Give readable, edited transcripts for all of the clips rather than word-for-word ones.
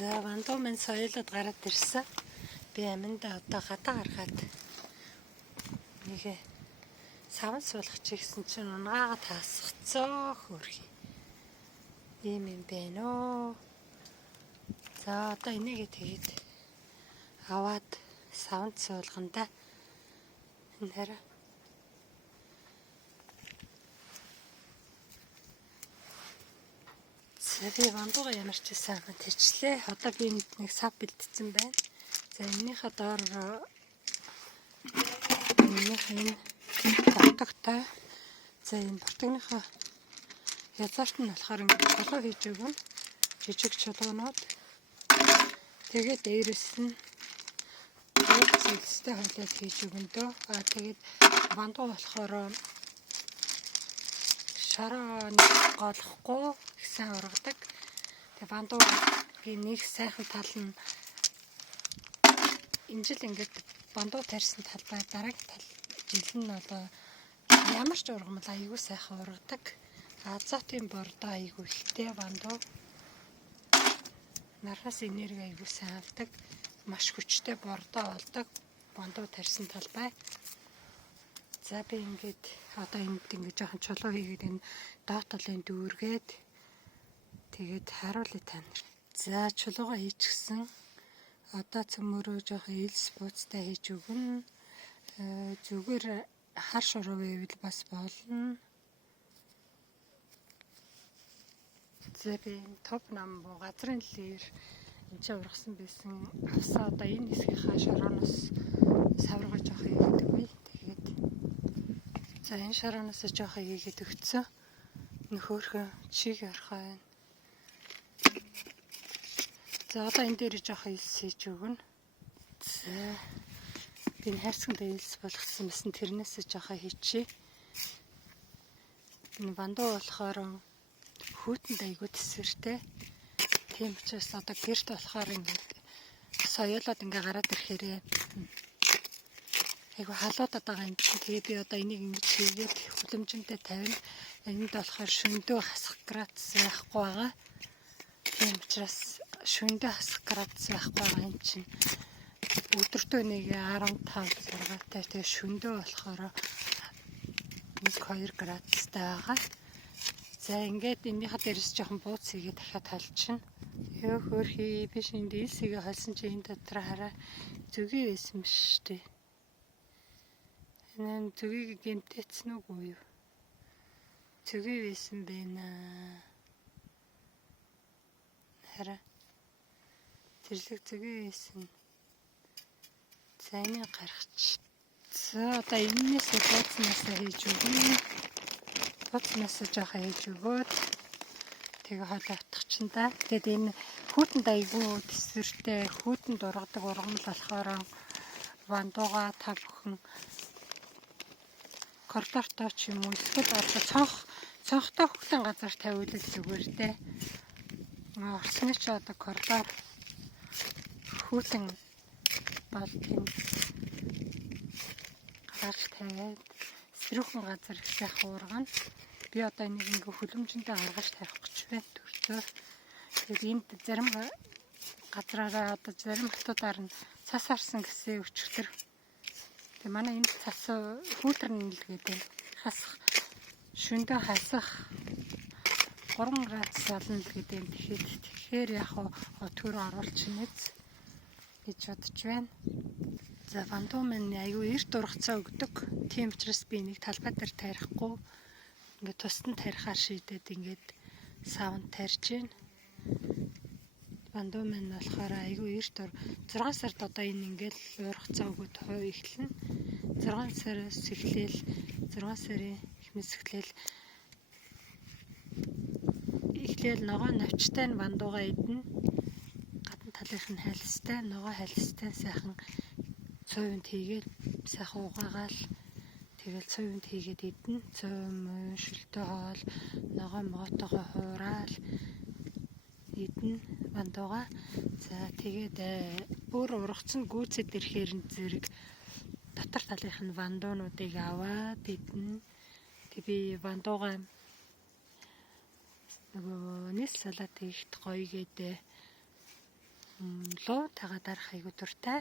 За вандуу минь соёлоод гараад ирсэн. Би аминдаа одоо гадаа гаргаад нэг саван суулгах гэсэн чинь унгаага таасгацоо хөрхий. Ийм юм байна оо. За одоо энийгээ тэгээд аваад саванд суулгандаа нэрэ би вандууга ямар ч сайн тэчлээ. Одоо би нэг сав бэлдсэн байна. За энэнийхээ доор энэ тогтогтой. За энэ тогтогныхоо язаарт нь болохоор ингээд чулуу хийж өгнө. Жижиг чулуунууд. Тэгээд дээрэс нь зүйлстэй хоолой хийж өгнө дөө. Тэгээд вандуу болохоор шараа голохгүй ихсэн ургадаг. Тэгээ вандуугийн нэг сайхан тал нь энэ жил ингээд вандуу тарьсан талбай дараагийн жил нь одоо ямар ч ургамал аягүй сайхан ургадаг. Азотын бордоо аягүй ихтэй вандуу. Нархаас энерги аягүй сайн авдаг. Маш хүчтэй бордоо болдог. Вандуу тарьсан талбай. За би ингээд одоо энд ингээд жоохон чулуу хийгээд энэ доот талын дүүргээд тэгээд харуулъя та нар. За чулуугаа хийчихсэн. Одоо цөмөрөө жоохон элс бууцтай хийж өгнө. Зүгээр хар шороо байвал бас болно. За би топ нам газрын лир энэ ч ургасан байсан. Авсаа одоо энэ хэсгийнхаа шорооноос савргаа жоохон хийгээд өгье. Тэгээд за энэ шорооноос жоохон хийгээд өгцөө. Нөхөөрхөн чиг орхоо байна. За одоо энэ дээр жоохон элс хийж өгнө. За би хайрцагт элс болгосон байсан. Тэрнээс жоохон хийчихье. Энэ вандуу болохоор хүүтэнд айгүй тэсвэртэй. Тийм учраас одоо гэрт болохоор ингээд соёолоод ингээ гараад ирэхээрээ айгүй халуудаад байгаа юм чинь. Тэгээ би одоо энийг ингэж хийгээд хүлэмжинтэй тавина. Энд болохоор шөндөө хасах градус байхгүй байгаа. Тийм учраас шөндөө хасах градус байхгүй байгаа юм чинь. Өдөртөө нэг 15-6-тай. Тэгээ шөндөө болохоор 1-2 градустай байгаа. За ингээд энийхээ дээрээс жоохон бууц хийгээд дахиад халчихна. Ёо хөрхий би шинэ элсигээ холсон чи энэ дотор хараа зүгий байсан биш үү? Энэ зүгийг гэмтээцэн үгүй юу? Зүгий байсан байна. Хараа. Тэрлэг зүгий байсан. За энийг гаргач. За одоо энэс бууцнаасаа хийж өгнө. Бууцнаасаа жоохон хийж өгөөд тэгээ хоолой утгачихна да. Тэгээд энэ хүүтэнд айгүй тэсвэртэй хүүтэнд ургадаг ургамал болохоор вандууга та бүхэн коридортой ч юм уу эсвэл одоо цонхтой хөглөн газар тавиулж зүгээр дээ. Орсны ч одоо коридор хүүтэн бол тийм гарч тавиад сэрүүхэн газар их сайхан ургана. Би одоо энийг ингээ хүлэмжинтэй гаргаж тавих гэж байна төрцөөр. Тэгээд энд зарим газраараа одоо зарим хотуудаар нь цас харсан гэсэн өчтөр. Тэгээд манай энэ цас хүүтэр нэлгээд байна. Хасах шөндөө хасах 3 градус болно гэдэг юм. Тэгэхээр яг төр оруулчихна гэж бодож байна. За вандуу минь аюу эрт ургацаа өгдөг. Тийм учраас би нэг талбай дээр тарихгүй ингээд тусдан тарихаар шийдээд ингээд савнд тарьж байна. Вандуу минь болохоор аюу эрт 6 сард одоо энэ ингээд ургацаа өгөөд эхэлнэ. 6 сараас эхлээл 6 сарын эхнээс эхлээл ногоо навчтай нь вандуугаа идэнэ. Гадна талынх нь хальстай, ногоо хальстай сайхан цовинд хийгээд сайхан угаагаал тэгэл цовинд хийгээд идэнэ. Цовин, шүлтэй хоол, ногоо мотогоо хураал идэнэ вандуугаа. За тэгээд бүр ургацсан гүйцэд ирэхээр зэрэг дотор талынх нь вандуунуудыг аваад идэнэ. Тэг би вандуугаа нөгөө нийс салат хийхэд гоё гэдэг луунтайгаа дарах айгуу дуртай.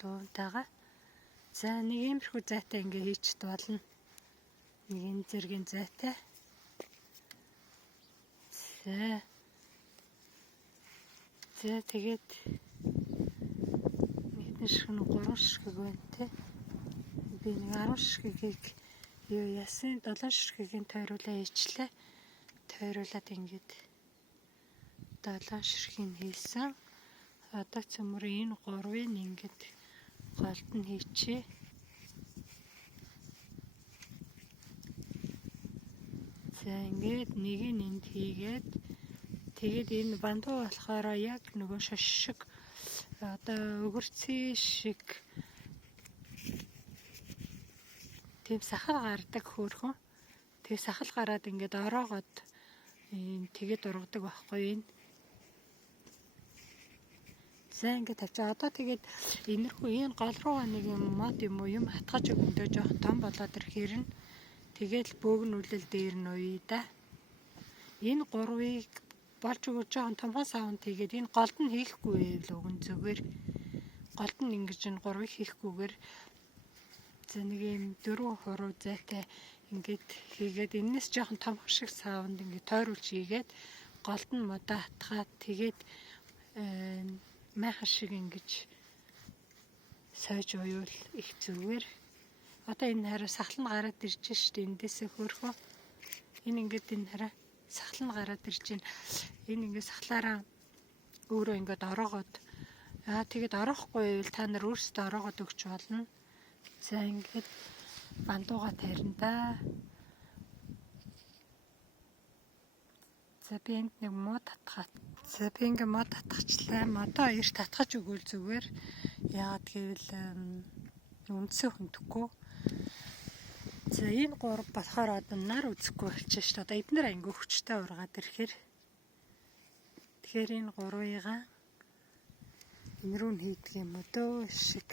Луунтайгаа. За нэг иймэрхүү зайтай ингээ хийчих болно. Нэг энэ зэргийн зайтай. За тэгээд нэгэн ширхэг нь 3 ширхэг байна те. Би нэг 10 ширхэгийг юу ясын 7 ширхэгийн тойруулаа хийчлээ. Тойруулаад ингээд 7 ширхгийг хийсэн. Одоо цөмөр энэ 3-ыг ингээд голд нь хийчихье. За ингээд нэг нь энд хийгээд тэгээд энэ бандуу болохоор яг нөгөө шошиг одоо өгөрцөө шиг тийм сахал гардаг хөөрхөн. Тэгээ сахал гараад ингээд ороогоод тэгээд ургадаг байхгүй энэ. За ингээд тавьчаа. Одоо тэгээд энэрхүү энэ гол руугаа нэг юм мод юм хатгаж өгөндөө жоохон том болоод ирэхээр нь тэгээд бөөгнүүлэл дээр нь уйя да. Энэ 3-ыг болж өгөө жоохон томхон савнд хийгээд энэ голд нь хийхгүй байвал уг нь зүгээр. Голд нь ингэж энэ 3-ыг хийхгүйгээр за нэг юм 4 хуруу зайтай ингээд хийгээд энэс жоохон томхон шиг савнд ингээд тойруулж хийгээд голд нь модоо хатгаад тэгээд майхан шиг ингэж сойж уйвал их зүгээр. Одоо энэ хараа сахал нь гараад ирж штэ эндээсээ хөөрхөө. Энэ ингээд энэ хараа сахал нь гараад ирж байна. Энэ ингээд сахлаараа өөрөө ингээд ороогоод тэгээд орохгүй байвал та нар өөрсдөө ороогоод өгч болно. За ингээд бандууга тарина да. За би энд нэг мод татгаад. За би ингээд мод татгачлаа. Модоо эрт татгаж өгвөл зүгээр. Яагаад гэвэл үндсээ хөндөхгүй. За энэ 3 болохоор одоо нар үзэхгүй болчихно шүү дээ. Одоо эднэр анги хүчтэй ургаад ирэхээр. Тэгэхээр энэ 3-ыгаа энэ рүү нь хийдэг юм өдөө шиг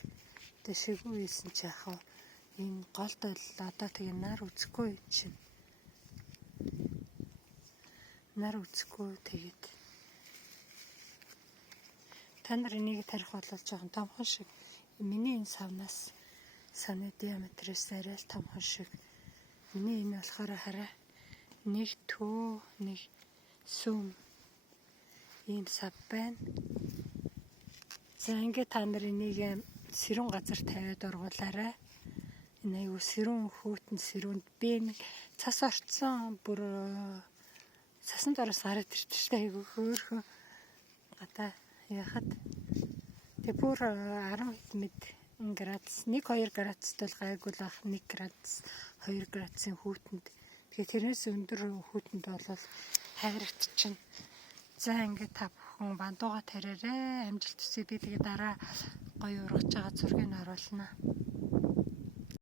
дэшгүй ийсэн чи яхаа энэ голд бол одоо тэгээ нар үзэхгүй чинь. Нар үзэхгүй тэгээд та нар энийг тарих бол жоохон томхон шиг миний энэ савнаас савны диаметрээс арай л томхон шиг. Миний энэ болохоор хараа нэг төө нэг сүм ийм сав байна. За ингээд та нар энийг сэрүүн газар тавиад ургуулаарай. Энэ аюу сэрүүн хүүтэн сэрүүнд би нэг цас орцсон бүр цасан доороос гараад ирчихсэн аюу хөөхөн гадаа яхад тэг бүр 10 хэд мэд градус 1-2 градусд бол гайгүй л ах 1 градус 2 градусын хүүтэнд тэгэхээр тэрнээс өндөр хүүтэнд бол хайрагч чинь. За ингээд та бүхэн бандууга тараарай. Амжилт хүсье. Би тэгээ дараа гоё ургаж байгаа зургийг оруулна.